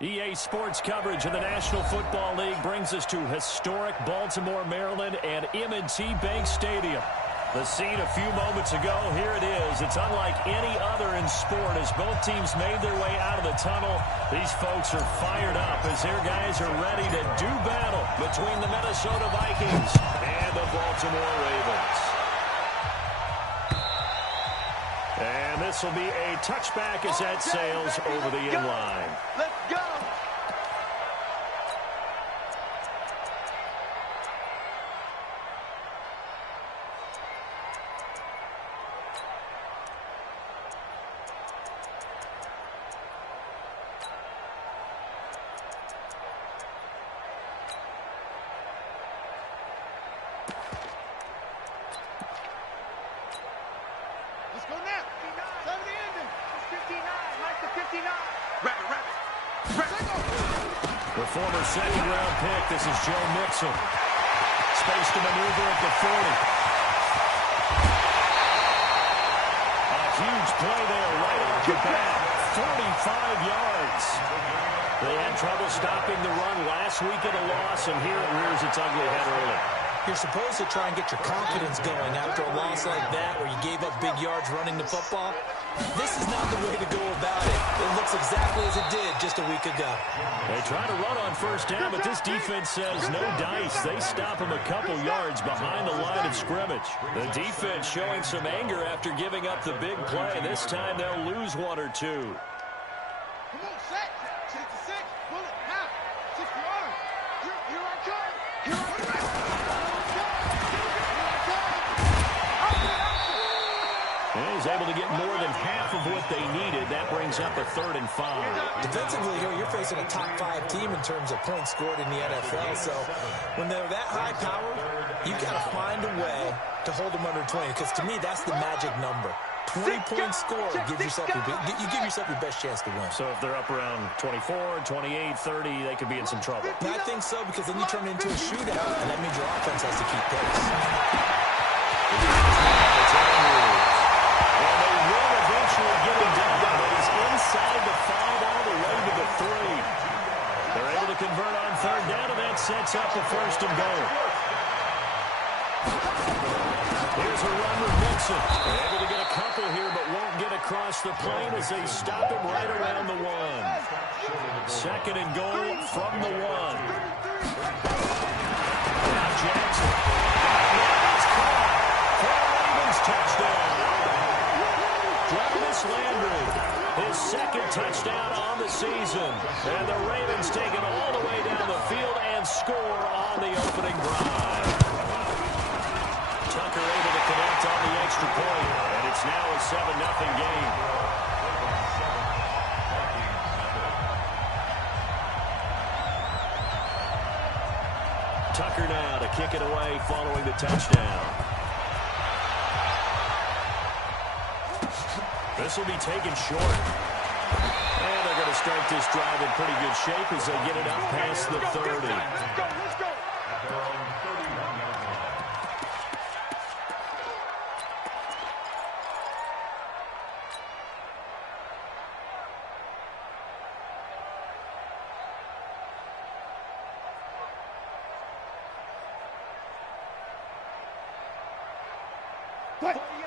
EA Sports coverage of the National Football League brings us to historic Baltimore, Maryland, and M&T Bank Stadium. The scene a few moments ago, here it is. It's unlike any other in sport as both teams made their way out of the tunnel. These folks are fired up as their guys are ready to do battle between the Minnesota Vikings and the Baltimore Ravens. And this will be a touchback as that sails over the end line. Let's go! The former second-round pick, this is Joe Mixon. Space to maneuver at the 40. A huge play there right off the bat. 45 yards. They had trouble stopping the run last week at a loss, and here it rears its ugly head early. You're supposed to try and get your confidence going after a loss like that where you gave up big yards running the football. This is not the way to go about it. It looks exactly as it did just a week ago. They try to run on first down, but this defense says no dice. They stop them a couple yards behind the line of scrimmage. The defense showing some anger after giving up the big play. This time they'll lose one or two. Come on, set. 6 to 6. Bullet, half. 60 yards. Here I come. Here I come. And he's able to get more than half of what they needed. That brings up a 3rd and 5. Defensively here, you're facing a top 5 team in terms of points scored in the NFL. So when they're that high powered, you've got to find a way to hold them under 20. Because to me, that's the magic number. 20 points scored, you give yourself your best chance to win. So if they're up around 24, 28, 30, they could be in some trouble. And I think so, because then you turn it into a shootout, and that means your offense has to keep pace. And they will eventually get him down, but he's inside the 5 all the way to the 3. They're able to convert on 3rd down, and that sets up a 1st and goal. Here's a run with Mixon. They're able to get a couple here, but won't get across the plane as they stop him right around the 1. 2nd and goal from the 1. Now Jackson. It's caught for a Ravens touchdown. Jarvis Landry, his 2nd touchdown on the season. And the Ravens take it all the way down the field and score on the opening drive. Tucker able to connect on the extra point, and it's now a 7-0 game. Tucker now to kick it away following the touchdown. This will be taken short. And they're going to start this drive in pretty good shape as they get it up past the 30. Let's go.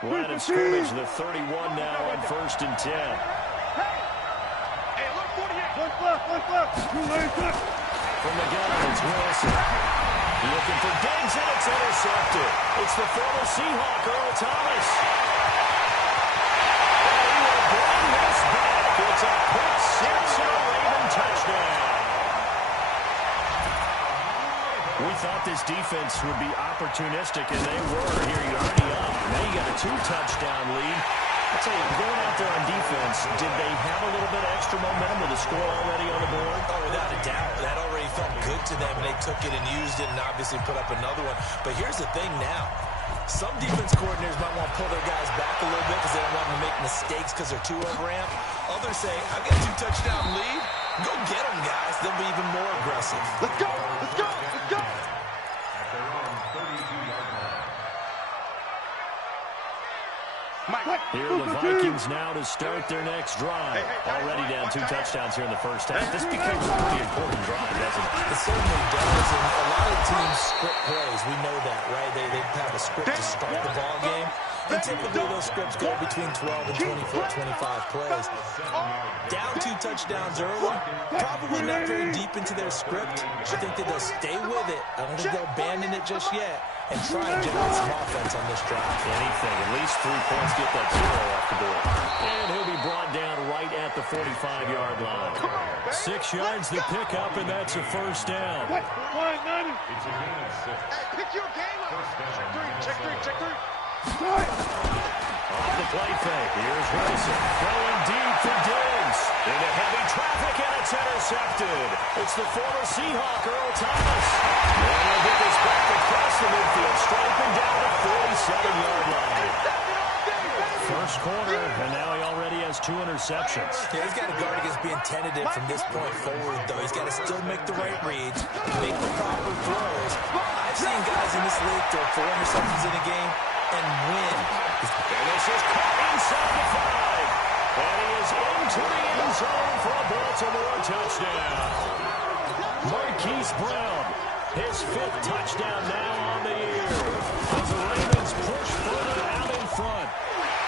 Line of scrimmage, the 31 now on 1st and 10. Hey, look, 48. One left. From the gun, it's Wilson. Looking for Diggs, and it's intercepted. It's the former Seahawk, Earl Thomas. And he will bring this back. It's a quick 6 and a Raven touchdown. We thought this defense would be opportunistic, and they were. Here you're already up. Now you got a 2-touchdown lead. I'll tell you, going out there on defense, did they have a little bit of extra momentum with a score already on the board? Oh, without a doubt. That already felt good to them, and they took it and used it and obviously put up another one. But here's the thing now. Some defense coordinators might want to pull their guys back a little bit because they don't want them to make mistakes because they're too over-ramped. Others say, I've got a 2-touchdown lead. Go get them, guys. They'll be even more aggressive. Let's go. Let's go. Let's go. Here the Vikings Vikings now to start their next drive. Already down 2 touchdowns here in the first half. This becomes a pretty important drive, doesn't it? It certainly does, and a lot of teams script plays. We know that, right? They have a script to start the ball game. And typically those scripts go between 12 and 24, 25 plays. Down 2 touchdowns early, probably not very deep into their script. I think that they'll stay with it. I don't think they'll abandon it just yet and try and generate some offense on this drive. Anything, at least 3 points, get that 0 off the board. And he'll be brought down right at the 45-yard line. 6 yards the pickup, and that's a first down. Hey, pick your game up. Check 3, check 3. Off the play fake, here's Wilson. Going deep for Diggs. Into heavy traffic, and it's intercepted. It's the former Seahawk, Earl Thomas. And he'll get this back across the midfield, striping down the 47-yard line. First corner, and now he already has 2 interceptions. Yeah, he's got to guard against being tentative from this point forward, though. He's got to still make the right reads, make the proper throws. I've seen guys in this league throw 4 interceptions in a game and win. And this is caught inside the 5. And he is into the end zone for a Baltimore touchdown. Marquise Brown, his 5th touchdown now on the year. As the Ravens push further out in front.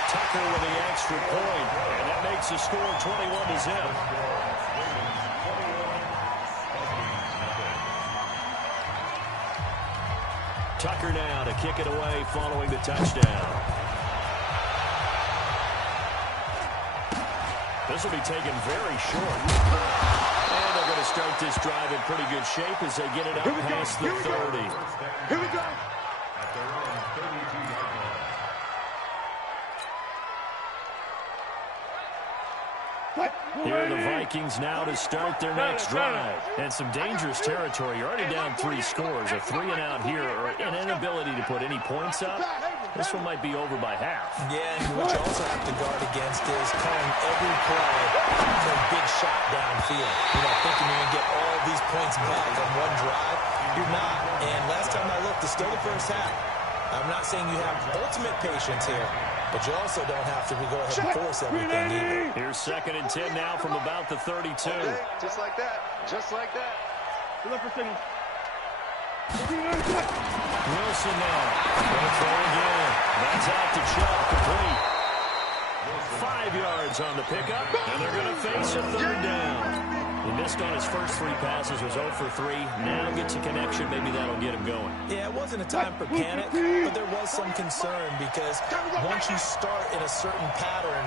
Tucker with the extra point, and that makes the score 21-0. Tucker now to kick it away following the touchdown. This will be taken very short. And they're going to start this drive in pretty good shape as they get it up past the 30. Here we go. Here are the Vikings now to start their next drive. And some dangerous territory. You're already down 3 scores. A 3-and-out here, or an inability to put any points up. This one might be over by half. Yeah, and what you also have to guard against is calling every play for a big shot downfield. You know, thinking you're going to get all these points back on one drive. You're not. And last time I looked, it's still the first half. I'm not saying you have ultimate patience here, but you also don't have to go ahead and force everything either. Here's 2nd and 10 now from about the 32. Okay, just like that. Just like that. Good luck for City. Wilson now. Going to throw again. That's out to Chubb, complete. 5 yards on the pickup, and they're going to face a 3rd down. He missed on his first 3 passes, was 0 for 3. Now gets a connection. Maybe that'll get him going. Yeah, it wasn't a time for panic, but there was some concern because once you start in a certain pattern,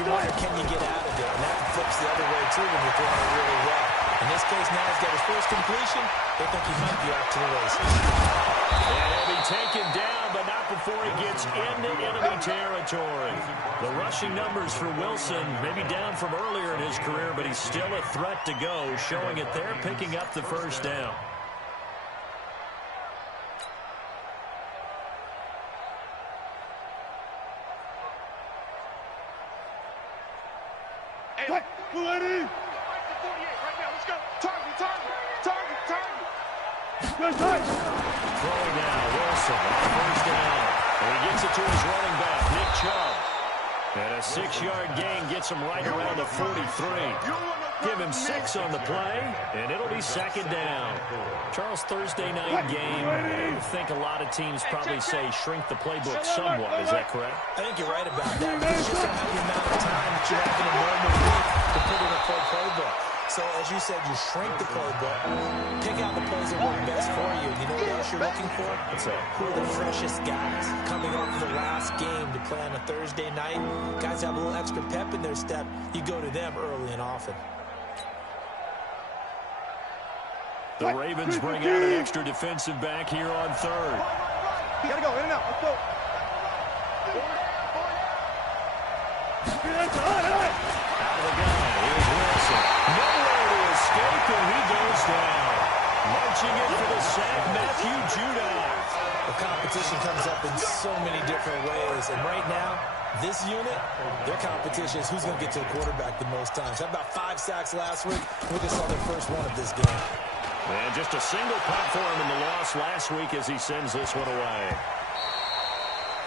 you wonder, can you get out of it? And that flips the other way, too, when you're throwing it really well. In this case, now he's got his first completion. They think he might be off to the races. And he'll be taken down, but not before he gets into enemy territory. The rushing numbers for Wilson, maybe down from earlier in his career, but he's still a threat to go, showing it there, picking up the first down. Hey, ready? Right now, let's go. Target, target, target, target. Throwing now, Wilson on first down. And he gets it to his running back, Nick Chubb. And a 6-yard gain gets him right around the 43. Give him 6 on the play, and it'll be 2nd down. Charles, Thursday night game, I think a lot of teams probably say shrink the playbook somewhat. Is that correct? I think you're right about that. You just don't have the amount of time that you have in a normal week to put in a full playbook. So, as you said, you shrink the playbook, pick out the plays that work best for you. You know what else you're looking for? Who are the freshest guys coming off the last game to play on a Thursday night? Guys have a little extra pep in their step. You go to them early and often. The Ravens bring out an extra defensive back here on 3rd. You gotta go in and out. Let's go. Out of the gun, here's Wilson. Nowhere to escape, and he goes down. Marching in for the sack, Matthew Judon. The competition comes up in so many different ways, and right now, this unit, their competition is who's going to get to the quarterback the most times. Had about 5 sacks last week. We just saw their first one of this game. And just a single punt for him in the loss last week as he sends this one away.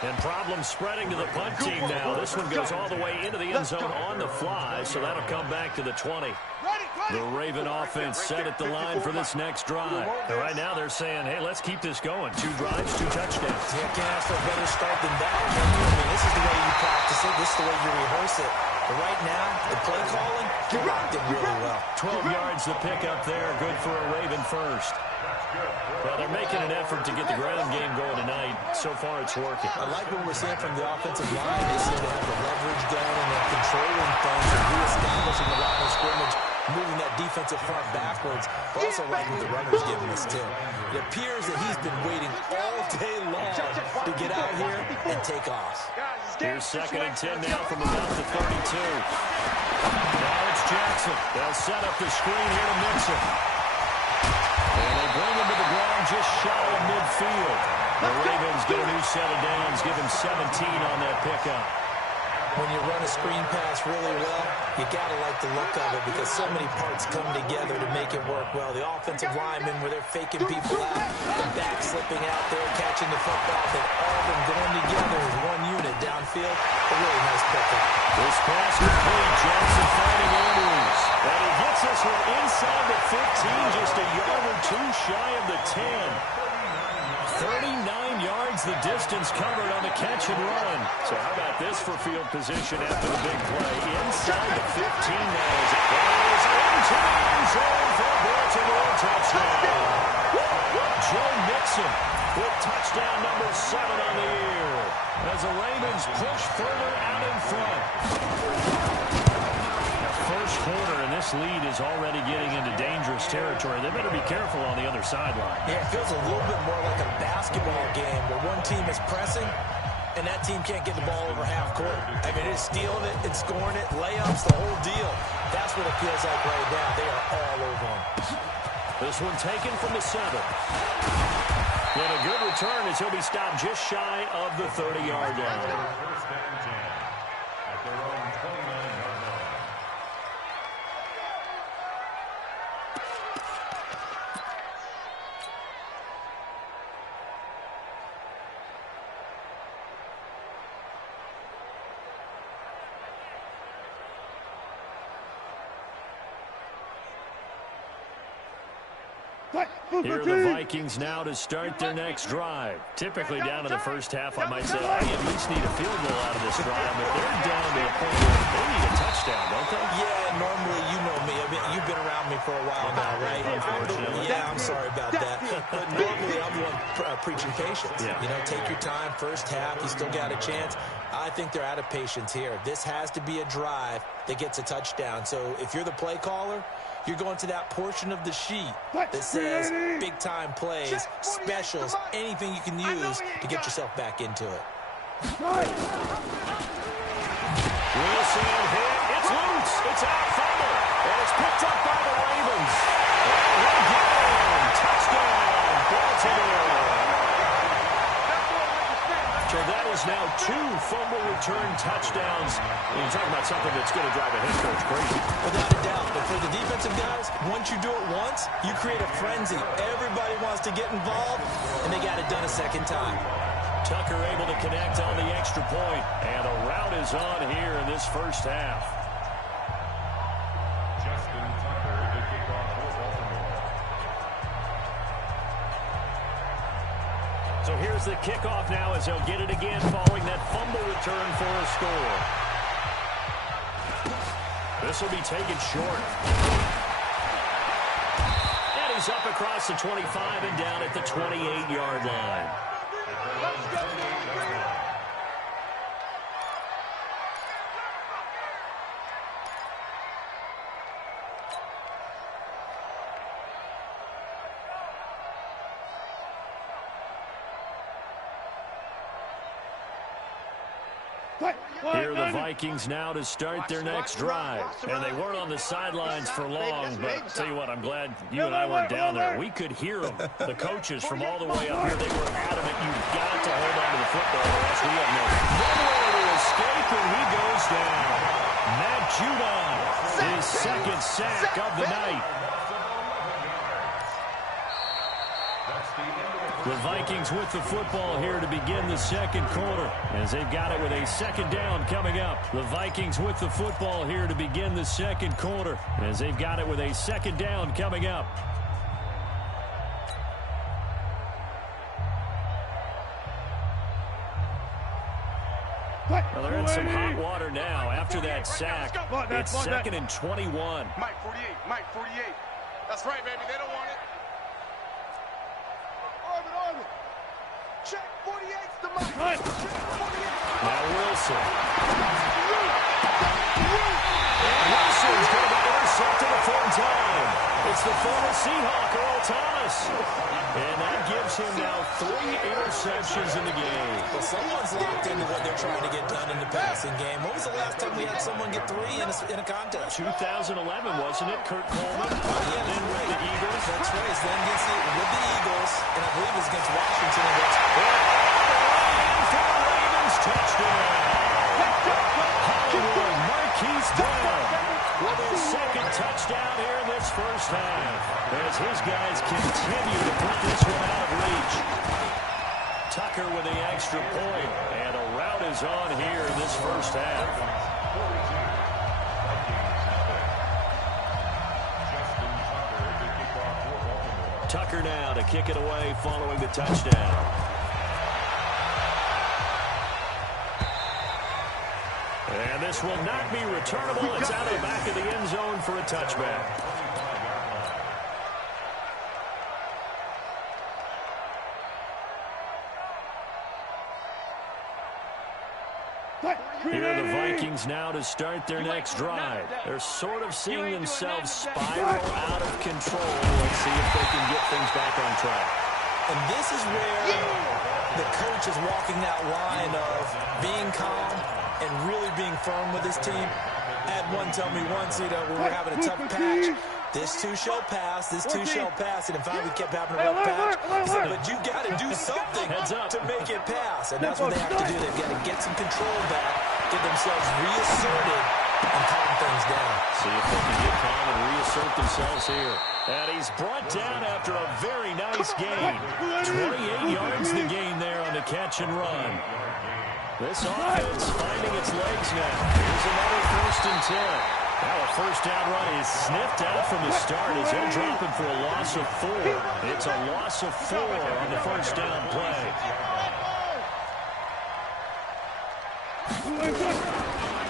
And problems spreading to the punt team now. This one goes all the way into the end zone on the fly, so that'll come back to the 20. The Raven offense set at the line for this next drive. And right now they're saying, hey, let's keep this going. 2 drives, 2 touchdowns. Yeah, can't ask for a better start than that. I mean, this is the way you practice it. This is the way you rehearse it. But right now, the play calling, you rocked it really well. 12 yards the pickup there. Good for a Raven first. Well, they're making an effort to get the ground game going tonight. So far, it's working. I like what we're seeing from the offensive line. They seem to have the leverage going and they're controlling things and reestablishing the line of scrimmage, moving that defensive front backwards. But also like what the runner's giving us, too. It appears that he's been waiting all day long to get out here and take off. Here's 2nd and 10 now from about the 32. Now it's Jackson. They'll set up the screen here to Mixon. And they bring him to the ground just shy of midfield. The Ravens get a new set of downs, give him 17 on that pickup. When you run a screen pass really well, you got to like the look of it because so many parts come together to make it work well. The offensive linemen, where they're faking people out, the back slipping out there, catching the football, then all of them going together as one unit downfield. A really nice pickup. This pass complete. Johnson finding Andrews. And he gets this one inside the 15, just a yard or 2 shy of the 10. 39 yards the distance covered on the catch and run. So how about this for field position after the big play? Inside the 15 now as it goes into the end zone for a Baltimore touchdown. Joe Mixon with touchdown number 7 on the year as the Ravens push further out in front. First quarter, and this lead is already getting into dangerous territory. They better be careful on the other sideline. Yeah, it feels a little bit more like a basketball game where one team is pressing and that team can't get the ball over half court. I mean, it's stealing it, it's scoring it, layups, the whole deal. That's what it feels like right now. They are all over them. This one taken from the 7. And a good return as he'll be stopped just shy of the 30-yard line. Here are the Vikings now to start their next drive. Typically down in the first half, I might say, I at least need a field goal out of this drive, but they're down to the point where they need a touchdown, don't they? Yeah, normally you know me. I mean, you've been around me for a while now, right? Unfortunately. Yeah, I'm sorry about that. But normally I'm the one preaching patience. Yeah. You know, take your time. First half, you still got a chance. I think they're out of patience here. This has to be a drive that gets a touchdown. So if you're the play caller, you're going to that portion of the sheet that says big-time plays, specials, anything you can use to get yourself back into it. Wilson hit. It's loose. It's out fumble. And it's picked up by the Ravens. And again, touchdown, Baltimore. So that is now 2 fumble return touchdowns. You're talking about something that's going to drive a head coach crazy. Without a doubt. But for the defensive guys, once you do it once, you create a frenzy. Everybody wants to get involved, and they got it done a second time. Tucker able to connect on the extra point. And the route is on here in this first half. So here's the kickoff now as they'll get it again following that fumble return for a score. This will be taken short. And he's up across the 25 and down at the 28-yard line. Here are the Vikings now to start their next drive. And they weren't on the sidelines for long, but I'll tell you what, I'm glad you and I weren't down there. We could hear them, the coaches from all the way up here. They were adamant, you've got to hold on to the football, or else we have no way to escape, and he goes down. Matt Judon, his second sack of the night. The Vikings with the football here to begin the second quarter, as they've got it with a second down coming up. The Vikings with the football here to begin the second quarter, as they've got it with a second down coming up. Well, they're in some hot water now after that sack. It's second and 21. Mike 48, Mike 48. That's right, baby. They don't want it. Orbit. Check 48's the Mike. Check 48. Now Wilson. And Wilson's going to be intercepted a third time. It's the former Seahawk, Earl Thomas. And that gives him now 3 interceptions in the game. Well, someone's locked into what they're trying to get done in the passing game. When was the last time we had someone get 3 in a contest? 2011, wasn't it? Kurt Coleman. Yeah, Then with the Eagles. That's right. It's then with the Eagles, and I believe it's against Washington. For the Ravens, touchdown. Hollywood, Marquise Brown with his second touchdown here in this first half, as his guys continue to put this one out of reach. Tucker with the extra point, and a rout is on here in this first half. Tucker now to kick it away following the touchdown. And this will not be returnable. It's out of the back of the end zone for a touchback. Here are the Vikings now to start their next drive. They're sort of seeing themselves spiral out of control. Let's see if they can get things back on track. And this is where the coach is walking that line of being calm and really being firm with his team. I had one tell me once, we were having a tough patch. This too shall pass. This too shall pass. And in fact, we kept having a rough patch. He said, but you got to do something to make it pass. And that's what they have to do. They've got to get some control back, get themselves reasserted, and calm things down. See if they can get calm and reassert themselves here. And he's brought down after a very nice gain. 28 yards the gain there on the catch and run. This offense finding its legs now. Here's another 1st and 10. Now a first down run is sniffed out from the start as they'll drop him for a loss of 4. It's a loss of 4 on the first down play.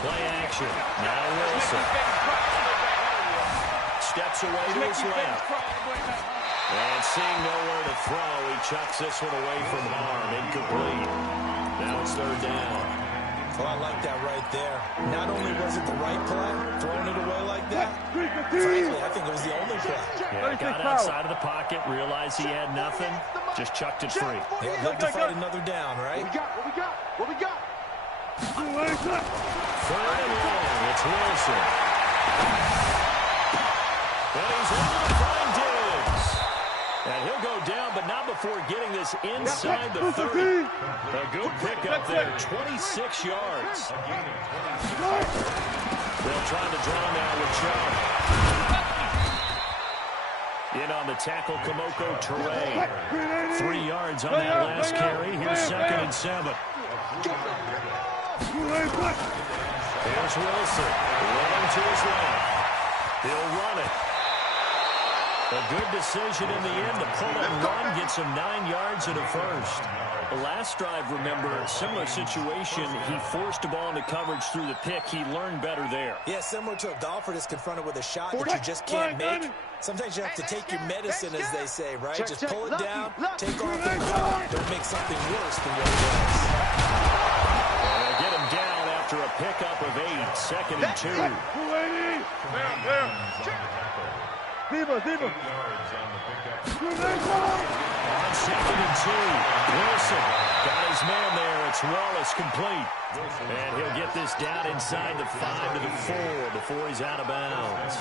Play action. Now Wilson. Steps away to his left. And seeing nowhere to throw, he chucks this one away from harm. Incomplete. Now it's 3rd down. Well, I like that right there. Not only was it the right play, throwing it away like that, frankly, I think it was the only play. Yeah, got outside of the pocket, realized he had nothing, just chucked it free. Yeah, look to fight another down, right? What we got? 3rd and long, it's Wilson. And he's able to find Diggs. And he'll go down, but not before getting this inside the 30. A good pickup there, 26 yards. They'll try to draw now with Chubb. In on the tackle, Kamoko Toure. 3 yards on that last carry. Here's 2nd and 7. Here's Wilson, running to his left. He'll run it. A good decision in the end to pull and run, gets him 9 yards and a first. The last drive, remember, similar situation. He forced the ball into coverage through the pick. He learned better there. Yeah, similar to a golfer that's confronted with a shot that you just can't make. Sometimes you have to take your medicine, as they say, right? Just pull it down, take off and run. Don't make something worse than what it was. They'll get him down after a pickup of 8, 2nd and 2. Viva. On 2nd and 2, Wilson got his man there. It's Wallace complete. And he'll get this down inside the 5 to the 4 before he's out of bounds.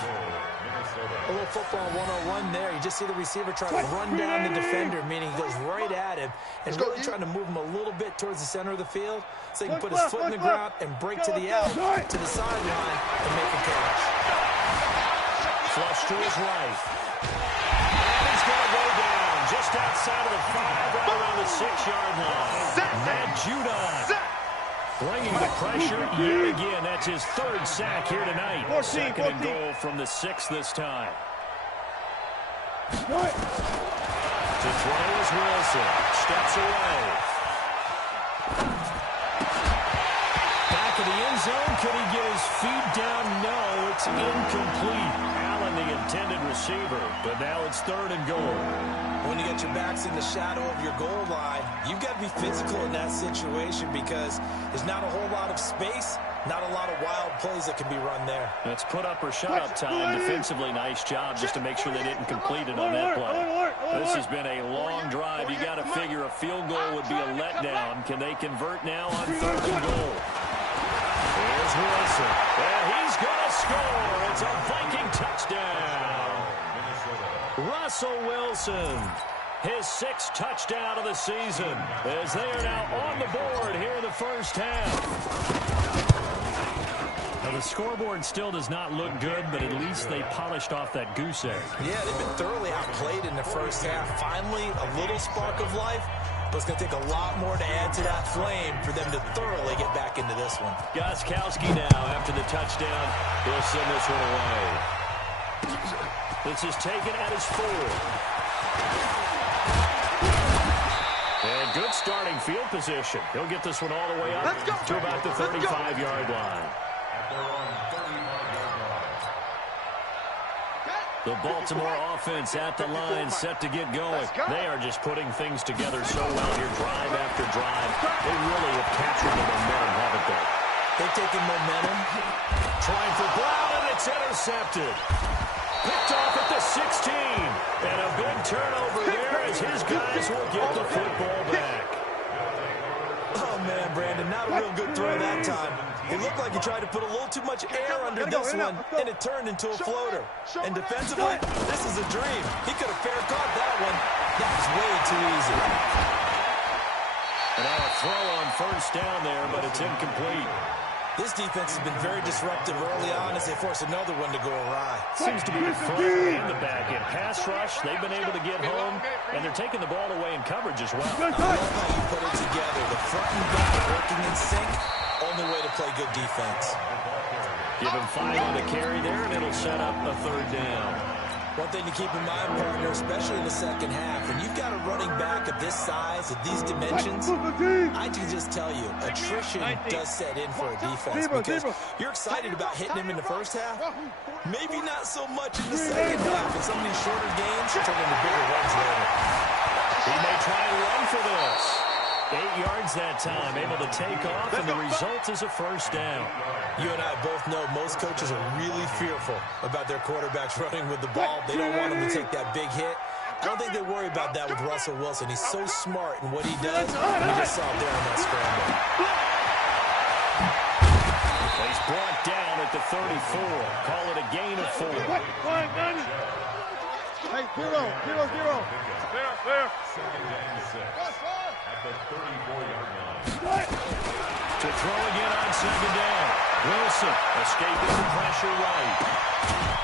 A little football 101 there. You just see the receiver trying to run down the defender, meaning he goes right at him and really trying to move him a little bit towards the center of the field so he can put his foot in the ground and break to the out, to the sideline, and make a catch. Flush to his right. And he's going to go down. just outside of the 5, right around the 6-yard line. Matt Judon bringing the pressure yet again. That's his 3rd sack here tonight. 2nd and goal from the 6 this time. To throw is Wilson. Steps away. Back of the end zone. Could he get his feet down? No, it's incomplete. Allen, the intended receiver, but now it's 3rd and goal. When you get your backs in the shadow of your goal line, you've got to be physical in that situation because there's not a whole lot of space, not a lot of wild plays that can be run there. It's put up or shut up time. Defensively, nice job just to make sure they didn't complete it on that play. This has been a long drive. You got to figure a field goal would be a letdown. Can they convert now on 3rd and goal? Here's Wilson. And he's going to score. It's a Viking touchdown. Russell Wilson, his 6th touchdown of the season, as they are now on the board here in the first half. Now, the scoreboard still does not look good, but at least they polished off that goose egg. Yeah, they've been thoroughly outplayed in the first half. Finally, a little spark of life, but it's going to take a lot more to add to that flame for them to thoroughly get back into this one. Gostkowski now, after the touchdown, he'll send this one away. This is taken at his 4. And good starting field position. He'll get this one all the way up to about the 35-yard line. The Baltimore offense at the line, set to get going. They are just putting things together so well here, drive after drive. They really have captured the momentum, haven't they? They've taken momentum. Trying for Brown, and it's intercepted. Picked off at the 16. And a big turnover there as his guys will get the football back. Oh, man, Brandon, not a real good throw that time. It looked like he tried to put a little too much air under this one, and it turned into a floater. And defensively, this is a dream. He could have fair caught that one. That was way too easy. And now a throw on 1st down there, but it's incomplete. This defense has been very disruptive early on as they force another one to go awry. Seems to be the front and the back end. Pass rush, they've been able to get home, and they're taking the ball away in coverage as well. I love how you put it together. The front and back working in sync. Only way to play good defense. Give him 5 on the carry there, and it'll set up a 3rd down. One thing to keep in mind, partner, especially in the second half, when you've got a running back of this size, of these dimensions, I can just tell you, attrition does set in for a defense because you're excited about hitting him in the first half, maybe not so much in the second half, and some of these shorter games turn into bigger runs later. He may try and run for this. 8 yards that time, able to take off, and the result is a 1st down. You and I both know most coaches are really fearful about their quarterbacks running with the ball. They don't want them to take that big hit. I don't think they worry about that with Russell Wilson. He's so smart in what he does. We just saw it there on that scramble. He's brought down at the 34. Call it a gain of 4. Hey, 0. Fair. At the 34-yard line. To throw again on 2nd down. Wilson escaping the pressure right.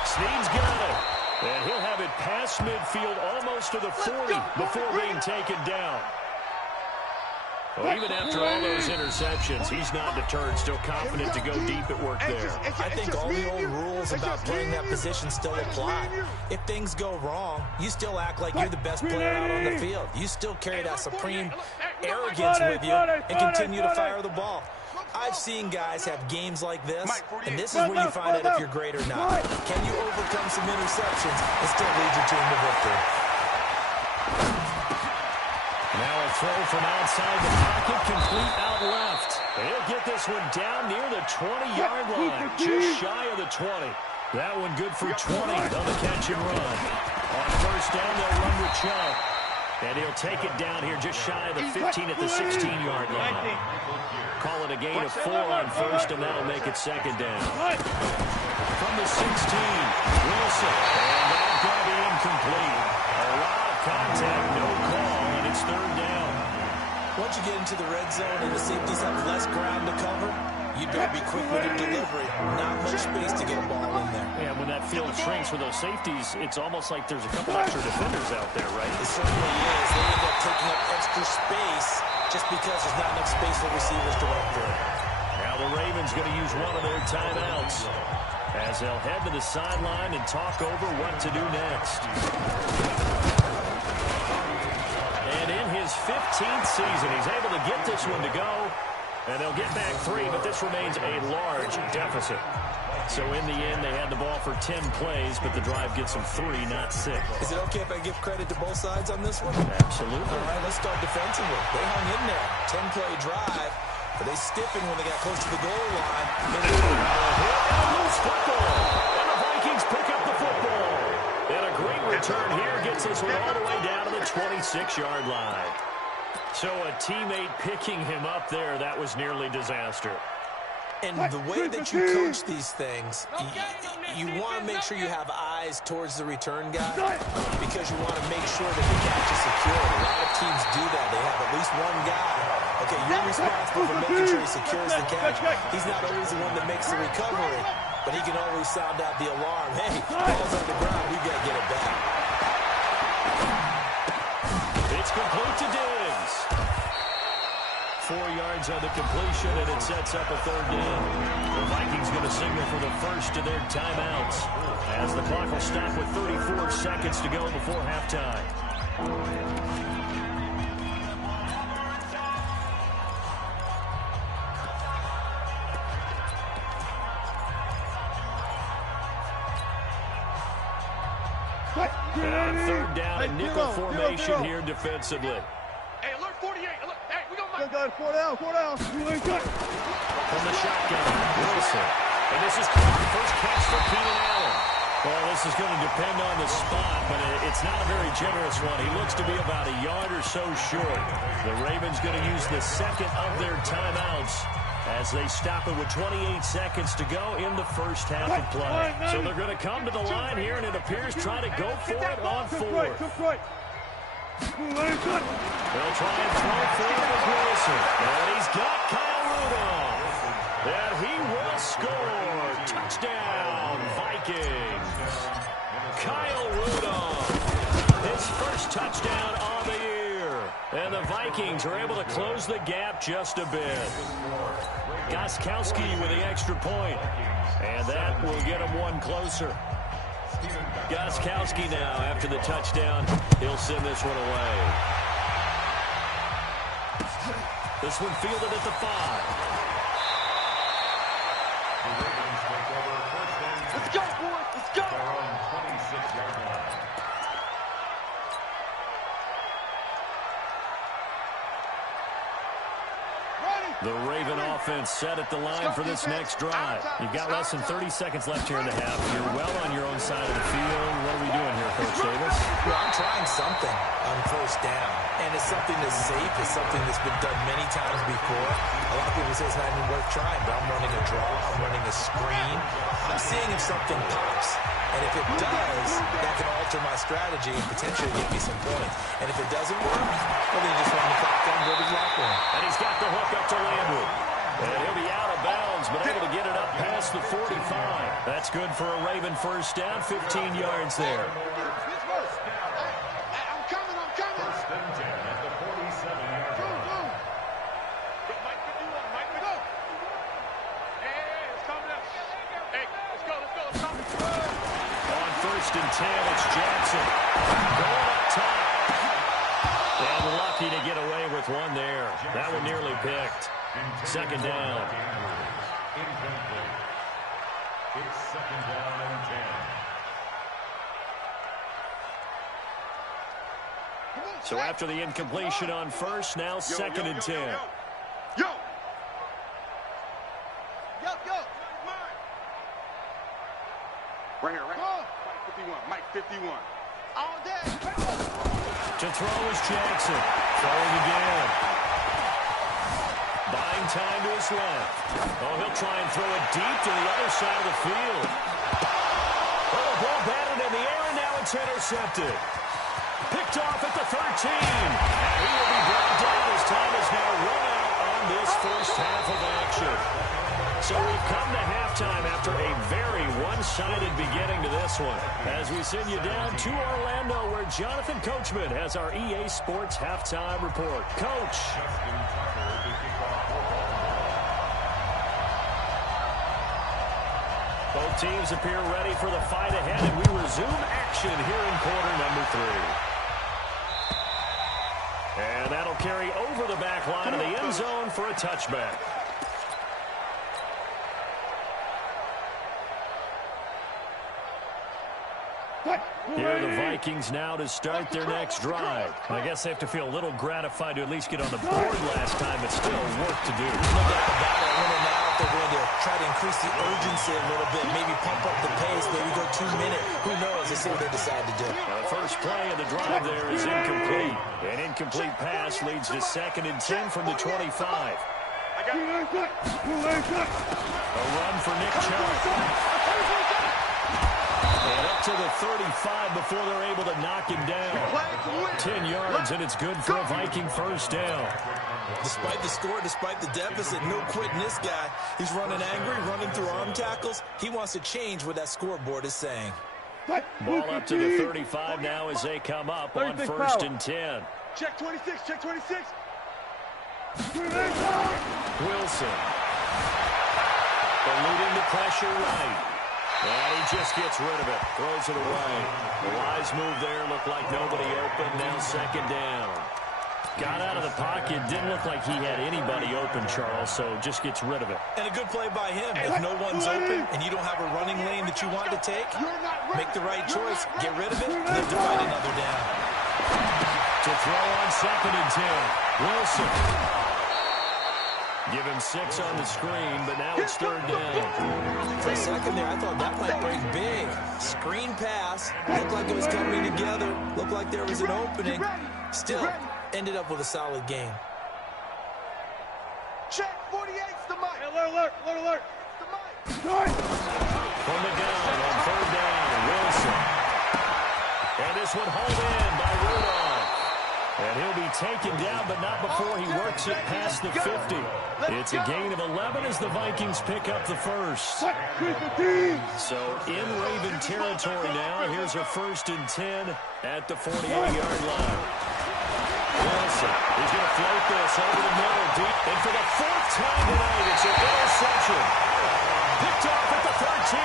Snead's got it. And he'll have it past midfield almost to the 40 before being taken down. Well, even after all those interceptions, he's not deterred, still confident to go deep at work there. I think all the old rules about playing that position still apply. If things go wrong, you still act like you're the best player out on the field. You still carry that supreme arrogance with you and continue to fire the ball. I've seen guys have games like this, and this is where you find out if you're great or not. Can you overcome some interceptions and still lead your team to victory? Now a throw from outside the pocket, complete out left. He'll get this one down near the 20-yard line, just shy of the 20. That one good for 20 on the catch and run. On 1st down, they'll run with Chubb. And he'll take it down here just shy of the 15 at the 16-yard line. Call it a gain of 4 on 1st, and that'll make it 2nd down. From the 16, Wilson. And that'll be incomplete. A lot of contact, no call, and it's 3rd down. Once you get into the red zone and the safeties have less ground to cover, you better be quick with your delivery. Not much space to get a ball in there. And when that field shrinks with those safeties, it's almost like there's a couple extra defenders out there, right? It certainly is. They end up taking up extra space just because there's not enough space for receivers to run through. Now the Ravens going to use one of their timeouts as they'll head to the sideline and talk over what to do next. And in his 15th season, he's able to get this one to go. And they'll get back 3, but this remains a large deficit. So in the end, they had the ball for 10 plays, but the drive gets them 3, not 6. Is it okay if I give credit to both sides on this one? Absolutely. All right, let's start defensively. They hung in there. 10-play drive, but they stiffened when they got close to the goal line. Football. And the Vikings pick up the football. And a great return here gets this one all the way down to the 26-yard line. So a teammate picking him up there, that was nearly disaster. And the way that you coach these things, you want to make sure you have eyes towards the return guy because you want to make sure that the catch is secured. A lot of teams do that. They have at least one guy. Okay, you're responsible for making sure he secures the catch. He's not always the one that makes the recovery, but he can always sound out the alarm. Hey, ball's on the ground. We got to get it back. It's complete to Diggs. 4 yards on the completion, and it sets up a 3rd down. The Vikings going to signal for the first of their timeouts as the clock will stop with 34 seconds to go before halftime. And 3rd down and nickel formation here defensively. Hey, alert 48. Alert. Hey, we got Got 4 down, 4 down. From the shotgun, Wilson. And this is Clark, first catch for Keenan Allen. Well, this is going to depend on the spot, but it's not a very generous one. He looks to be about a yard or so short. The Ravens going to use the second of their timeouts as they stop it with 28 seconds to go in the first half of play. So they're going to come to the line here, and it appears trying to go for it on 4th. They'll try and throw for it with Wilson. And he's got Kyle Rudolph. And he will score. Touchdown, Vikings. Kyle Rudolph. His first touchdown on the year. And the Vikings are able to close the gap just a bit. Gostkowski with the extra point. And that will get him one closer. Gostkowski now, after the touchdown, he'll send this one away. This one fielded at the 5. Let's go, boys. Let's go. 26-yard line. The Raven offense set at the line for this next drive. You've got less than 30 seconds left here in the half. You're well on your own side of the field. What are we doing here, Coach Davis? Well, I'm trying something on 1st down, and it's something that's safe. It's something that's been done many times before. A lot of people say it's not even worth trying, but I'm running a draw. I'm running a screen. I'm seeing if something pops. And if it does, that can alter my strategy and potentially get me some points. And if it doesn't work, well, then just run the clock down and go to the locker room. And he's got the hook up to Landry. And he'll be out of bounds, but able to get it up past the 45. That's good for a Raven first down, 15 yards there. I'm coming. First and 10 at the 47-yard line. Mike 51. Mike, go. Hey, it's coming up. Hey, let's go. On 1st and 10, it's Jackson. Going up top. And lucky to get away with one there. That one nearly picked. 2nd down. Incomplete. It's 2nd down and 10. So after the incompletion on 1st, now 2nd and 10. Yo. Right here. Mike 51. All day. To throw is Jackson. Throwing again. Buying time to his left. Oh, he'll try and throw it deep to the other side of the field. Oh, the ball batted in the air, and now it's intercepted. Picked off at the 13. And he will be brought down as time is now run out on this first half of action. So we've come to halftime after a very one-sided beginning to this one. As we send you down to Orlando, where Jonathan Coachman has our EA Sports halftime report. Coach. Both teams appear ready for the fight ahead, and we resume action here in quarter number 3. And that'll carry over the back line of the end zone for a touchback. Here are the Vikings now to start their next drive. I guess they have to feel a little gratified to at least get on the board last time, but still work to do. There's no doubt about it. I wonder now if they're going to try to increase the urgency a little bit, maybe pump up the pace, maybe go 2 minutes. Who knows? Let's see what they decide to do. The first play of the drive there is incomplete. An incomplete pass leads to 2nd and 10 from the 25. A run for Nick Chubb. And up to the 35 before they're able to knock him down. 10 yards, and it's good for a Viking first down. Despite the score, despite the deficit, no quitting this guy. He's running angry, running through arm tackles. He wants to change what that scoreboard is saying. Ball up to the 35 now as they come up on 1st and 10. Check 26, check 26. Wilson. Eluding the pressure right. And he just gets rid of it. Throws it away. The wise move there. Looked like nobody open. Now 2nd down. Got out of the pocket. Didn't look like he had anybody open, Charles, so just gets rid of it. And a good play by him. If no one's open and you don't have a running lane that you want to take, make the right choice. Get rid of it, and then divide another down. To throw on 2nd and 10. Wilson. Give him 6 on the screen, but now it's 3rd down. For a second there, I thought that might break big. Screen pass. Looked like it was coming together. Looked like there was an opening. Still, ended up with a solid game. Check 48's the mic. Alert, alert, alert. The mic. From the gun on 3rd down, Wilson. And this one hauled in by Rudolph. And he'll be taken down, but not before he works it past the 50. It's a gain of 11 as the Vikings pick up the first. So in Raven territory now, here's a 1st and 10 at the 48-yard line. Wilson, he's going to float this over the middle deep. And for the 4th time tonight, it's an interception. Picked off at the 13.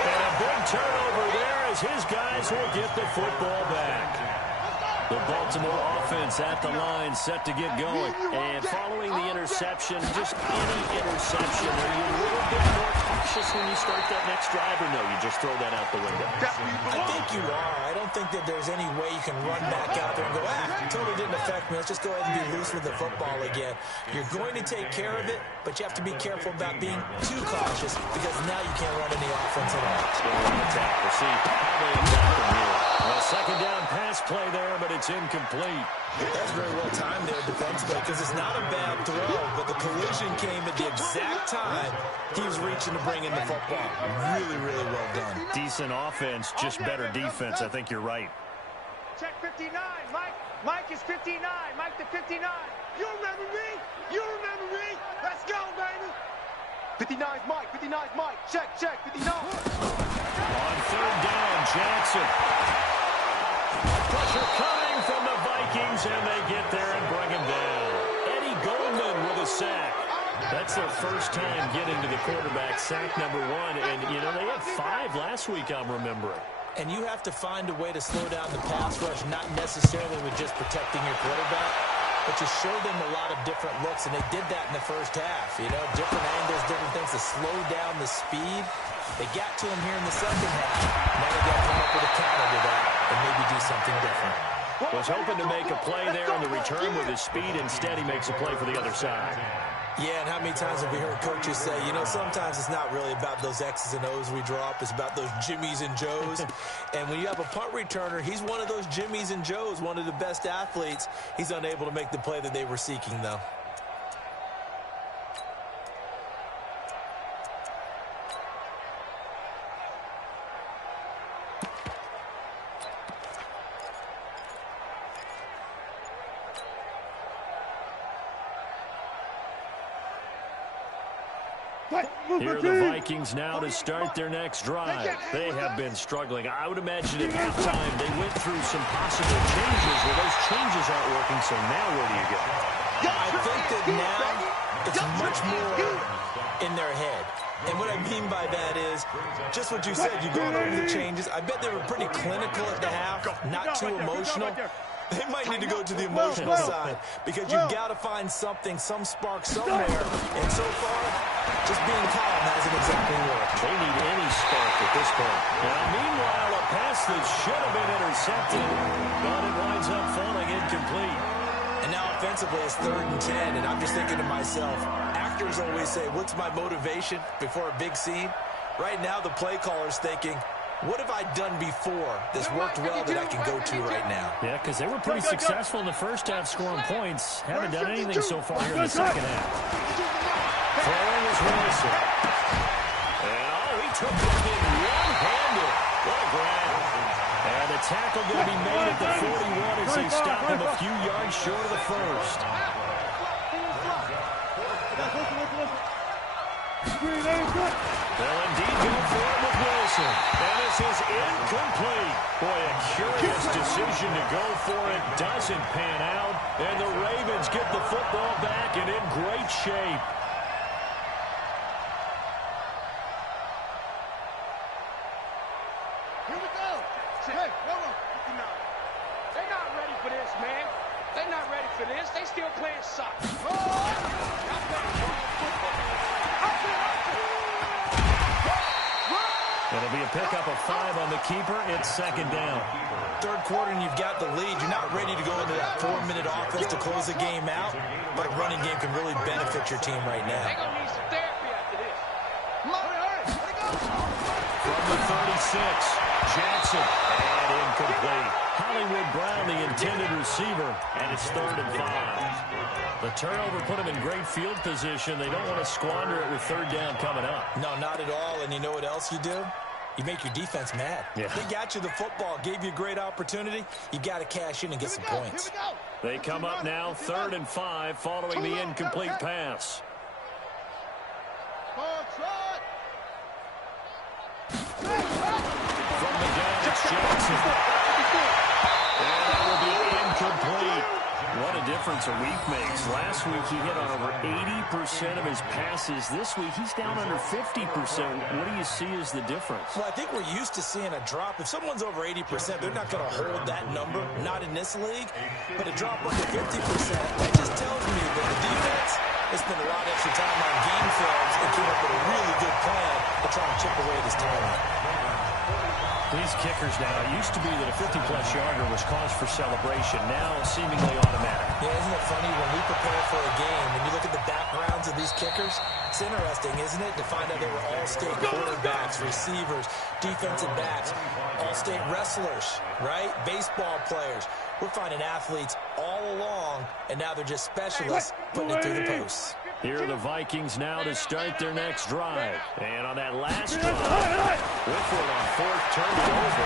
And a big turnover there as his guys will get the football back. The Baltimore offense at the line set to get going. And following the interception, just any interception, are you a little bit more cautious when you start that next drive, or no, you just throw that out the window? I think you are. I don't think that there's any way you can run back out there and go, it totally didn't affect me. Let's just go ahead and be loose with the football again. You're going to take care of it, but you have to be careful about being too cautious because now you can't run any offense at all. Attack. We'll see how they attack them here. Well, 2nd down pass play there, but it's incomplete. That's very well timed there defensively because it's not a bad throw, but the collision came at the exact time he was reaching to bring in the football. Really, really well done. Decent offense, just better defense. I think you're right. Check 59. Mike is 59. Mike the 59. You remember me? You remember me? Let's go, baby. 59's Mike. 59's Mike. Check, 59. On 3rd down, Jackson. Pressure coming from the Vikings, and they get there and bring him down. Eddie Goldman with a sack. That's their first time getting to the quarterback, sack number 1. And, you know, they had 5 last week, I'm remembering. And you have to find a way to slow down the pass rush, not necessarily with just protecting your quarterback, but to show them a lot of different looks, and they did that in the first half. You know, different angles, different things to slow down the speed. They got to him here in the second half. Now they got to come up with a counter to that and maybe do something different. Was hoping to make a play there on the return with his speed. Instead, he makes a play for the other side. Yeah, and how many times have we heard coaches say, you know, sometimes it's not really about those X's and O's we draw up. It's about those Jimmies and Joes. And when you have a punt returner, he's one of those Jimmies and Joes, one of the best athletes. He's unable to make the play that they were seeking, though. Here are the Vikings now to start their next drive. They have been struggling. I would imagine at halftime they went through some possible changes. Well, those changes aren't working, so now where do you go? I think that now it's much more in their head. And what I mean by that is just what you said. You've gone over the changes. I bet they were pretty clinical at the half, not too emotional. They might need to go to the emotional side because you've got to find something, some spark somewhere. And so far, just being calm hasn't exactly worked. They need any spark at this point. Now, meanwhile, a pass that should have been intercepted, but it winds up falling incomplete. And now offensively, it's 3rd and 10, and I'm just thinking to myself, actors always say, what's my motivation before a big scene? Right now, the play caller's thinking, what have I done before that's worked well that I can go to right now? Yeah, because they were pretty successful in the first half scoring points. Haven't done anything so far here in the second half. Throwing is Wilson. And, he took that in one-handed. What a grab. And the tackle going to be made at the 41 as they stop him a few yards short of the first. They'll indeed go for it with Wilson. And this is incomplete. Boy, a curious decision to go for it. Doesn't pan out. And the Ravens get the football back and in great shape. Here we go. Hey, they're not ready for this, man. They're not ready for this. They still playing soccer. It'll be a pickup of 5 on the keeper. It's 2nd down. 3rd quarter and you've got the lead. You're not ready to go into that 4-minute offense to close the game out, but a running game can really benefit your team right now. They're going to need some therapy after this. From the 36, Jackson, and incomplete. Hollywood Brown, the intended receiver, and it's 3rd and 5. The turnover put them in great field position. They don't want to squander it with 3rd down coming up. No, not at all. And you know what else you do? You make your defense mad. Yeah. They got you the football, gave you a great opportunity. You got to cash in and get some points. They come up now 3rd and 5 following the incomplete pass. From the gun, it's Jackson. And that will be incomplete. What a difference a week makes. Last week he hit on over 80% of his passes. This week he's down under 50%. What do you see as the difference? Well, I think we're used to seeing a drop. If someone's over 80%, they're not going to hold that number, not in this league. But a drop under 50%, that just tells me that the defense has spent a lot of extra time on game films and came up with a really good plan to try and chip away this time. These kickers now, it used to be that a 50-plus yarder was cause for celebration. Now, seemingly automatic. Yeah, isn't it funny when we prepare for a game, when you look at the backgrounds of these kickers, it's interesting, isn't it, to find out they were all-state quarterbacks, receivers, defensive backs, all-state wrestlers, right? Baseball players. We're finding athletes all along, and now they're just specialists putting it through the posts. Here are the Vikings now to start their next drive. And on that last drive, Whitford on 4th turned it over.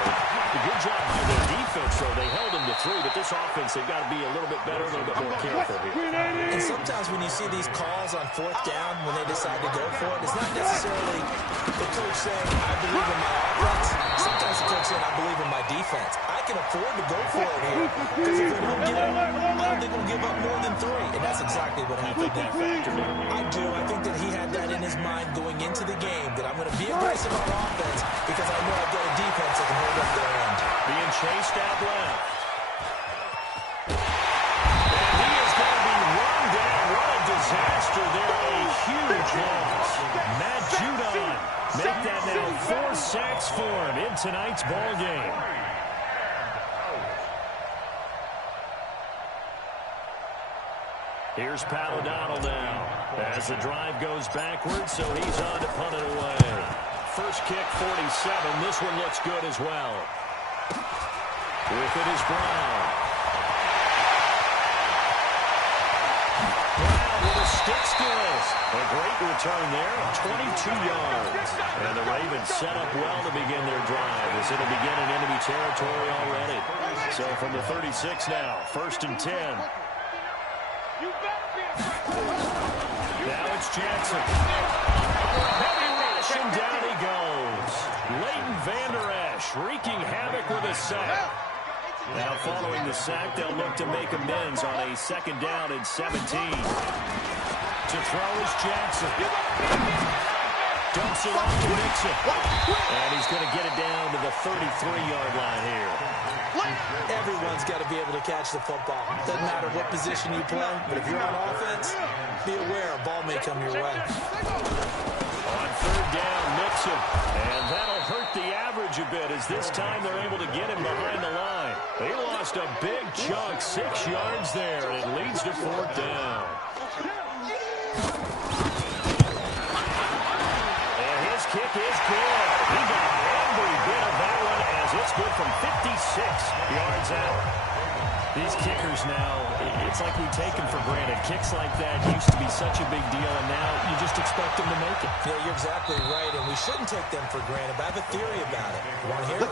A good job by their defense, though. They held them to 3, but this offense, they've got to be a little bit better, a little bit more careful here. And sometimes when you see these calls on 4th down, when they decide to go for it, it's not necessarily the coach saying, I believe in my offense. Sometimes the coach saying, I believe in my defense. I can afford to go for it here, because if we don't get it, I don't think we'll give up more than 3. And that's exactly what happened. That factor. I do. I think that he had that in his mind going into the game, that I'm going to be aggressive on offense because I know I've got a defense that can hold up their end. Being chased out left. And he is going to be run down. What a disaster there. A huge loss. Matt Judon make that now 4 sacks for him in tonight's ball game. Here's Pat O'Donnell now as the drive goes backwards, so he's on to punt it away. First kick, 47. This one looks good as well. With it is Brown. Brown with a stick skills. A great return there, 22 yards. And the Ravens set up well to begin their drive as it'll begin in enemy territory already. So from the 36 now, 1st and 10. You better be Now It's Jackson. Heavy rush, and down he goes. Leighton Vander Esch wreaking havoc with a sack. Now following the sack, they'll look to make amends on a 2nd down and 17. To throw is Jackson. Dumps it off to Mixon. And he's going to get it down to the 33-yard line here. Everyone's got to be able to catch the football. Doesn't matter what position you play, but if you're on offense, be aware a ball may come your way. On 3rd down, Mixon. And that'll hurt the average a bit as this time they're able to get him behind the line. They lost a big chunk, 6 yards there, and it leads to 4th down. And his kick is good. He got every bit of that one as it's good from 56 yards out. These kickers now, it's like we take them for granted. Kicks like that used to be such a big deal, and now you just expect them to make it. Yeah, you're exactly right, and we shouldn't take them for granted, but I have a theory about it. You want to hear it?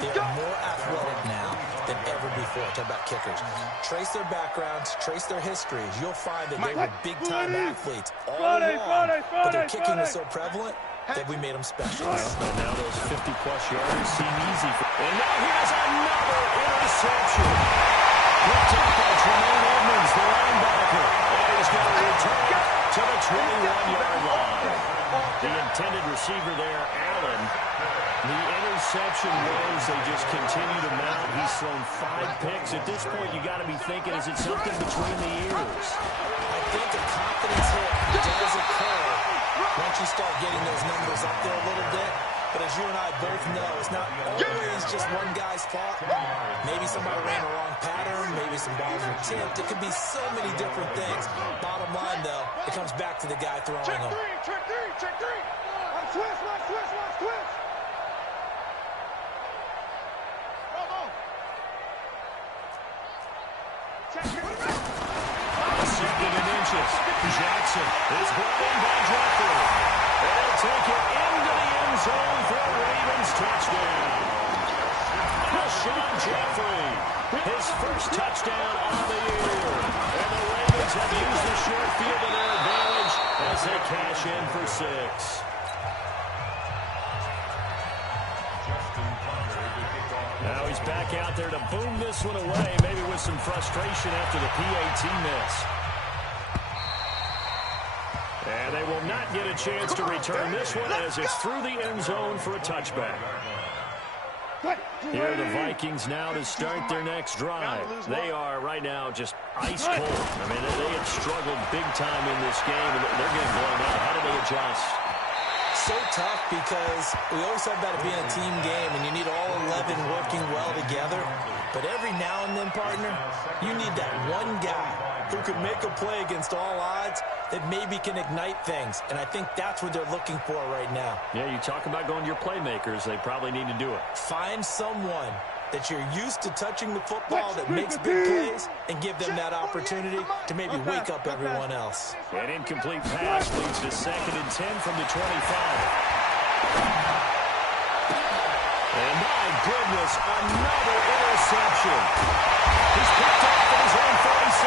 They are more athletic now than ever before. Talk about kickers. Trace their backgrounds, trace their histories. You'll find that they were big-time athletes all along, but their kicking was so prevalent that we made them special. And now those 50-plus yarders seem easy. And now here's another interception. Picked up by Tremaine Edmonds, the linebacker. And he's going to return to the 21-yard line. The intended receiver there, Allen. The interception woes, they just continue to mount. He's thrown 5 picks. At this point, you got to be thinking, is it something between the ears? I think a confidence hit does occur once you start getting those numbers up there a little bit. But as you and I both know, it's not always just one guy's fault. Maybe somebody ran the wrong pattern. Maybe some balls were tipped. It could be so many different things. Bottom line, though, it comes back to the guy throwing them. Check three. Watch twist. Second and inches. Jackson is brought in by Jeffrey. They'll take it into the end zone for a Ravens touchdown. Rashawn Jeffrey, his first touchdown on the year. And the Ravens have used the short field to their advantage as they cash in for 6. Now he's back out there to boom this one away, maybe with some frustration after the PAT miss. And they will not get a chance to return this one as it's through the end zone for a touchback. Here are the Vikings now to start their next drive. They are right now just ice cold. I mean, they have struggled big time in this game, and they're getting blown out. How do they adjust? So tough because we always talk about it being a team game and you need all 11 working well together. But every now and then, partner, you need that one guy who can make a play against all odds that maybe can ignite things. And I think that's what they're looking for right now. Yeah, you talk about going to your playmakers. They probably need to do it. Find someone that you're used to touching the football that makes big plays and give them that opportunity to maybe wake up everyone else. An incomplete pass leads to 2nd and 10 from the 25. And my goodness, another interception. He's picked up at his own 47.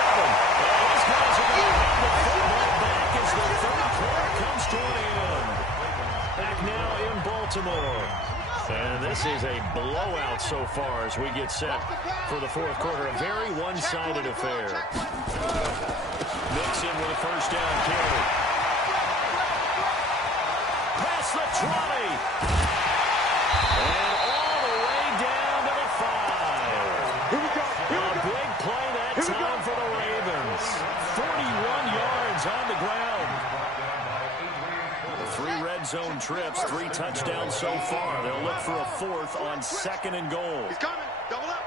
And these guys are going to hand the football back as the 3rd quarter comes to an end. Back now in Baltimore. And this is a blowout so far as we get set for the 4th quarter. A very one-sided affair. Mixon with a first down carry. Past the 20. And all the way down to the 5. Here we go. A big play that time for the Ravens. 41 yards on the ground. 3 red zone trips, 3 touchdowns so far. They'll look for a 4th on 2nd and goal. He's coming. Double up.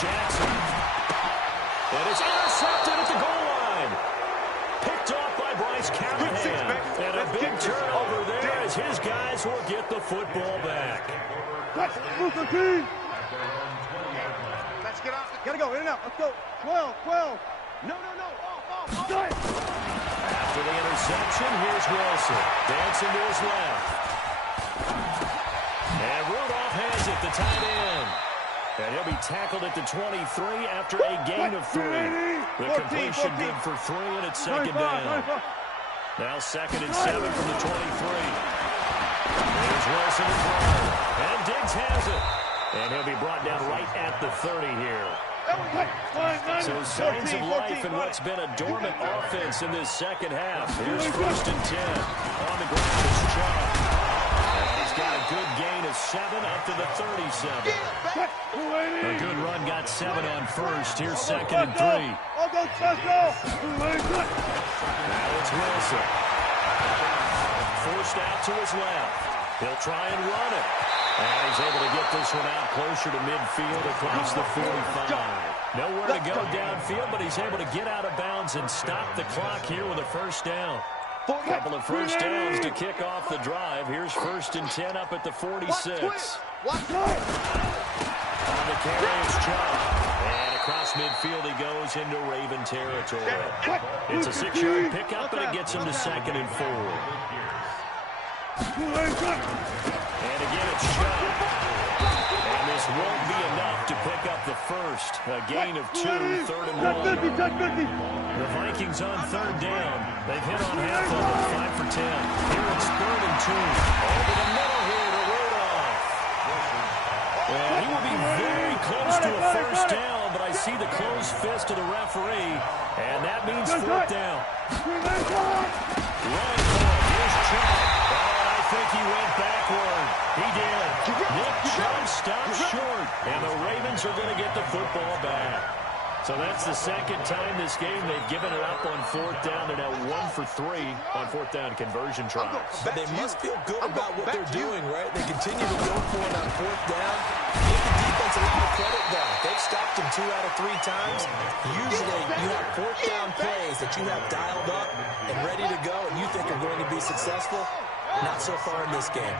Jackson. And it's intercepted at the goal line. Picked off by Bryce Callahan. And a big turnover there as his guys will get the football back. Let's get off. Gotta go. In and out. Let's go. 12. No. Off. After the interception, here's Wilson. Dancing to his left. And Rudolph has it, the tight end. And he'll be tackled at the 23 after a gain of 3. The completion good for 3, and it's second down. Now 2nd and 7 from the 23. Here's Wilson to throw. And Diggs has it. And he'll be brought down right at the 30 here. So signs of life in what's been a dormant offense in this second half. Here's 1st and 10. On the ground is Chubb. And he's got a good gain of 7 up to the 37. A good run got 7 on 1st. Here's 2nd and 3. Now it's Wilson. Forced out to his left. He'll try and run it. And he's able to get this one out closer to midfield across the 45. Nowhere to go downfield, but he's able to get out of bounds and stop the clock here with a 1st down. Couple of 1st downs to kick off the drive. Here's 1st and 10 up at the 46. On the carry, it's Chubb. And across midfield he goes into Raven territory. It's a 6-yard pickup, and it gets him to 2nd and 4. And again, it's Chubb. And this won't be enough to pick up the 1st. A gain of 2, 3rd and 1. The Vikings on 3rd down. They've hit on half of them, 5 for 10. Here it's 3rd and 2. Over the middle here to Rudolph. And he will be very close to a 1st down, but I see the closed fist of the referee, and that means 4th down. Running for it. Here's Chubb. I think he went backward. He did. Nick Chubb stopped short, and the Ravens are going to get the football back. So that's the 2nd time this game they've given it up on 4th down. They're now 1 for 3 on 4th down conversion tries. But they must feel good about what they're doing, right? They continue to go for it on 4th down. Give the defense a little credit, though. They've stopped them 2 out of 3 times. Usually you have 4th down plays that you have dialed up and ready to go and you think are going to be successful. Not so far in this game.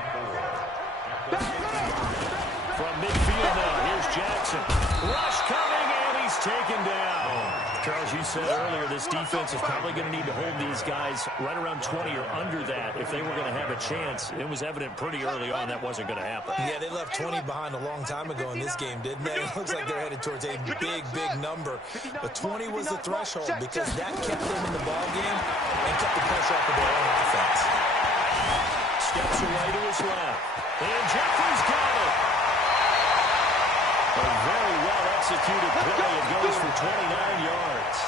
From midfield now, here's Jackson. Rush coming, and he's taken down. Charles, you said earlier this defense is probably going to need to hold these guys right around 20 or under that if they were going to have a chance. It was evident pretty early on that wasn't going to happen. Yeah, they left 20 behind a long time ago in this game, didn't they? It looks like they're headed towards a big, big number. But 20 was the threshold because that kept them in the ballgame and kept the pressure off of their own offense. Steps away to his left. And Jeffrey's got it. A very well-executed play. It goes for 29 yards.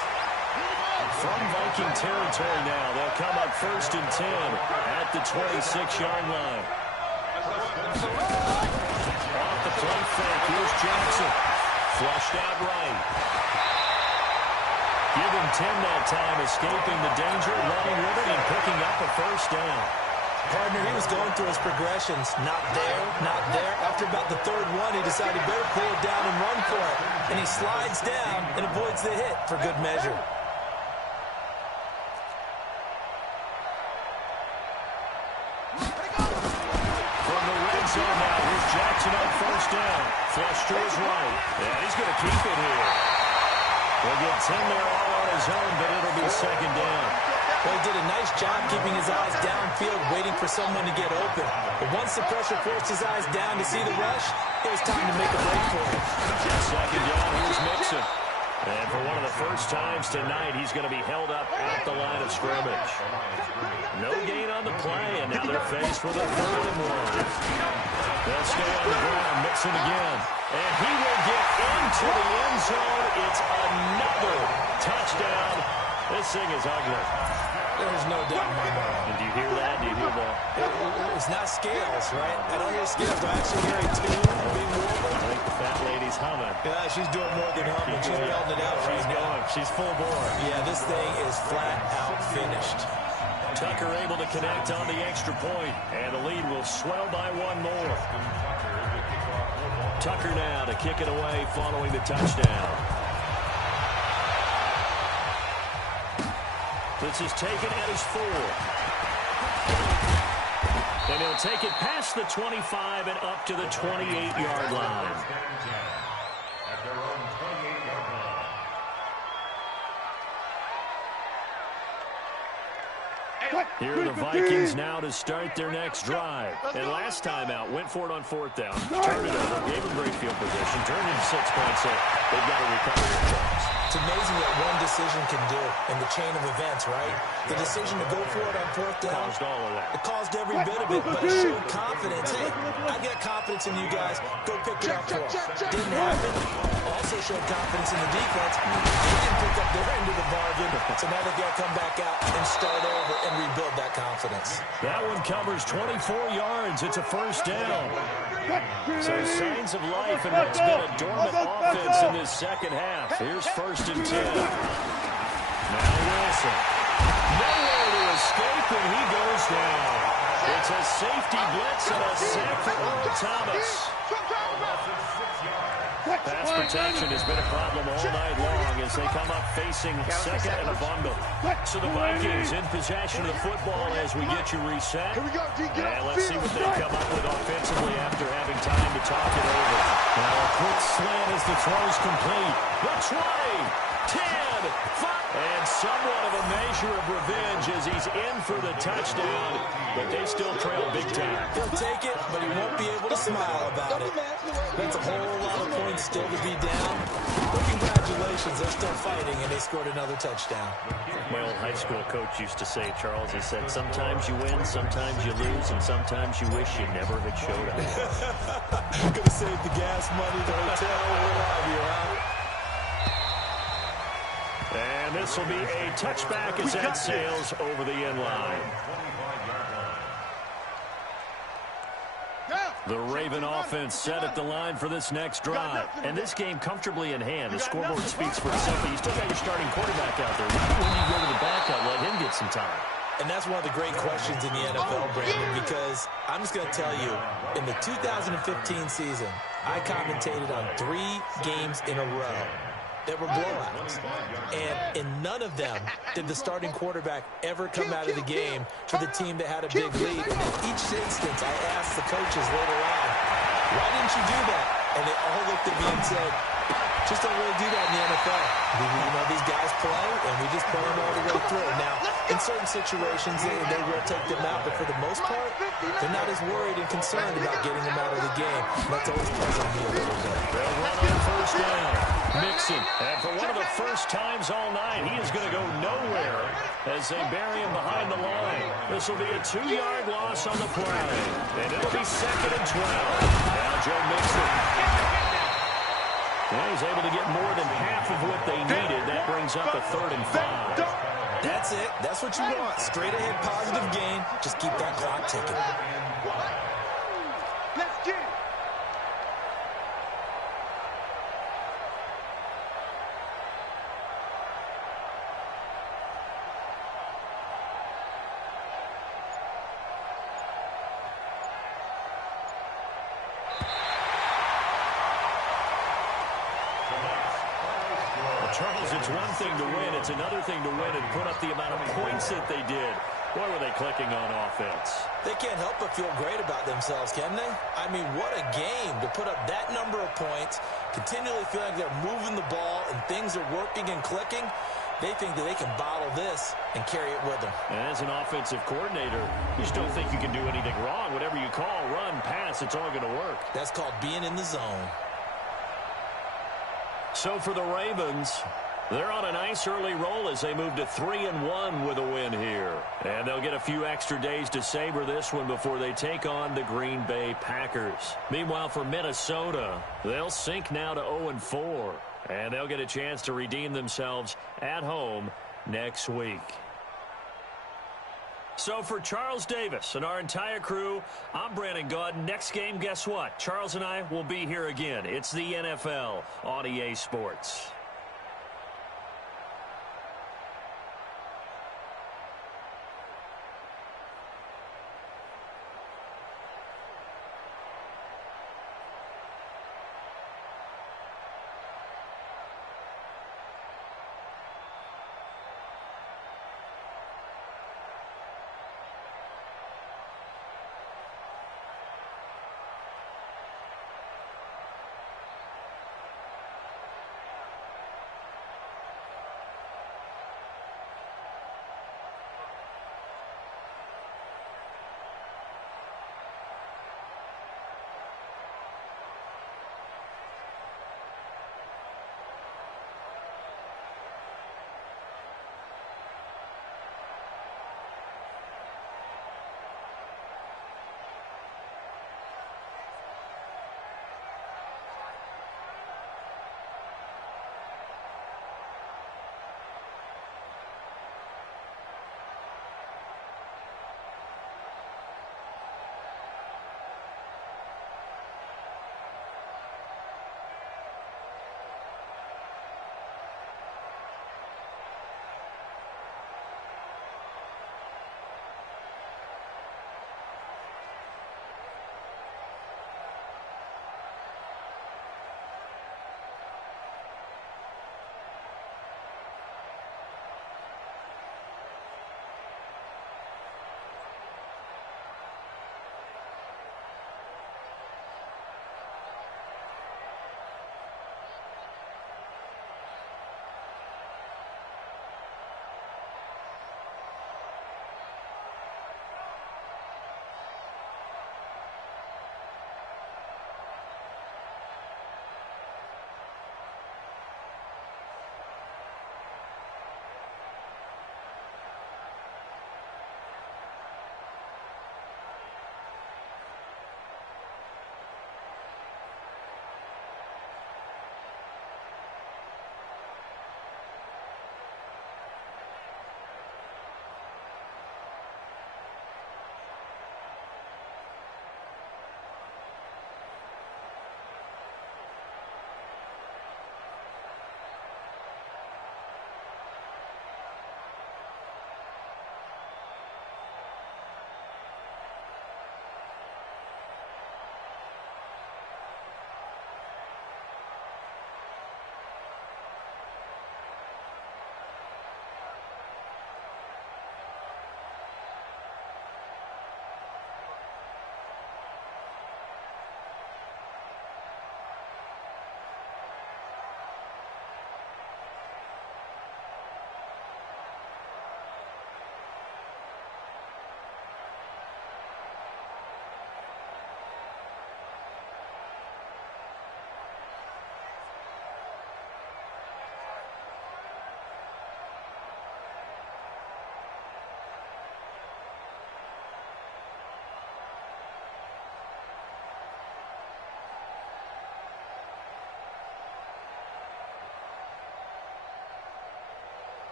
From Viking territory now, they'll come up 1st and 10 at the 26-yard line. Off the play fake, here's Jackson. Flushed out right. Give him 10 that time, escaping the danger, running with it, and picking up a 1st down. Partner, he was going through his progressions. Not there, not there. After about the 3rd one, he decided he better pull it down and run for it. And he slides down and avoids the hit for good measure. From the red zone now, here's Jackson on 1st down. Flush to his right. Yeah, he's going to keep it here. He'll get 10 there all on his own, but it'll be 2nd down. Well, he did a nice job keeping his eyes downfield, waiting for someone to get open. But once the pressure forced his eyes down to see the rush, it was time to make a break for him. 2nd down, here's Mixon. And for one of the first times tonight, he's going to be held up at the line of scrimmage. No gain on the play, and now they're faced with a 3rd and 1. They'll stay on the ground, Mixon again. And he will get into the end zone. It's another touchdown. This thing is ugly. There's no doubt in my mind. And do you hear that? Do you hear that? It's not scales, right? I don't hear scales. Do I actually hear a tune being warbled? I think the fat lady's humming. Yeah, she's doing more than humming. She's belting it out right now. She's full bore. Yeah, this thing is flat out finished. Tucker able to connect on the extra point, and the lead will swell by 1 more. Tucker now to kick it away following the touchdown. This is taken at his 4. And he'll take it past the 25 and up to the 28-yard line. Here are the Vikings now to start their next drive. And last time out, went for it on 4th down, turned it over, gave them great field position, turned into 6 points, so they've got to recover their charge. It's amazing what one decision can do in the chain of events, right? The decision to go for it on 4th down. Caused all of that. It caused every bit of it, but it showed confidence. Hey, I got confidence in you guys. Go pick it up for us. Didn't happen. Also showed confidence in the defense. They didn't pick up their end of the bargain, so now they've got to come back out and start over and rebuild that confidence. That one covers 24 yards. It's a 1st down. So signs of life in what's been a dormant offense in this second half. Here's 1st and 10. Now Wilson. Nowhere to escape, and he goes down. It's a safety blitz and a sack for Earl Thomas. Pass protection has been a problem all night long as they come up facing 2nd and a bundle. So the Vikings in possession of the football as we get you reset. And let's see what they come up with offensively after having time to talk it over. Now a quick slant as the throw's complete. The 20, 10, 5. And somewhat of a measure of revenge as he's in for the touchdown. But they still trail big time. He'll take it, but he won't be able to smile about it. That's a whole lot of points still to be down. But congratulations, they're still fighting, and they scored another touchdown. My old high school coach used to say, Charles, he said, sometimes you win, sometimes you lose, and sometimes you wish you never had showed up. Gonna save the gas money, the hotel, what have you, huh? And this will be a touchback as that sails over the end line. The Raven offense set at the line for this next drive. And this game comfortably in hand. The scoreboard speaks for itself, but you still got your starting quarterback out there. When you go to the backup, let him get some time. And that's one of the great questions in the NFL, Brandon, because I'm just going to tell you, in the 2015 season, I commentated on 3 games in a row that were blowouts. And in none of them did the starting quarterback ever come out of the game for the team that had a big lead. And in each instance, I asked the coaches later on, why didn't you do that? And they all looked at me and said, just don't really do that in the NFL. You know, these guys play, and we just play them all the way through. Now, in certain situations, they will take them out, but for the most part, they're not as worried and concerned about getting them out of the game. That's always puzzled me a little bit. They'll run on 1st down. Mixon, and for one of the first times all night, he is going to go nowhere as they bury him behind the line. This will be a 2-yard loss on the play, and it'll be 2nd and 12. Now Joe Mixon. Yeah, he's able to get more than half of what they needed. That brings up a 3rd and 5. That's it. That's what you want. Straight ahead positive gain. Just keep that clock ticking. Let's get it. Charles, it's one thing to win. It's another thing to win and put up the amount of points that they did. Boy, were they clicking on offense. They can't help but feel great about themselves, can they? I mean, what a game to put up that number of points, continually feeling like they're moving the ball and things are working and clicking. They think that they can bottle this and carry it with them. And as an offensive coordinator, you just don't think you can do anything wrong. Whatever you call, run, pass, it's all going to work. That's called being in the zone. So for the Ravens, they're on a nice early roll as they move to 3-1 with a win here. And they'll get a few extra days to savor this one before they take on the Green Bay Packers. Meanwhile, for Minnesota, they'll sink now to 0-4. And they'll get a chance to redeem themselves at home next week. So for Charles Davis and our entire crew, I'm Brandon Gaudin. Next game, guess what? Charles and I will be here again. It's the NFL on EA Sports.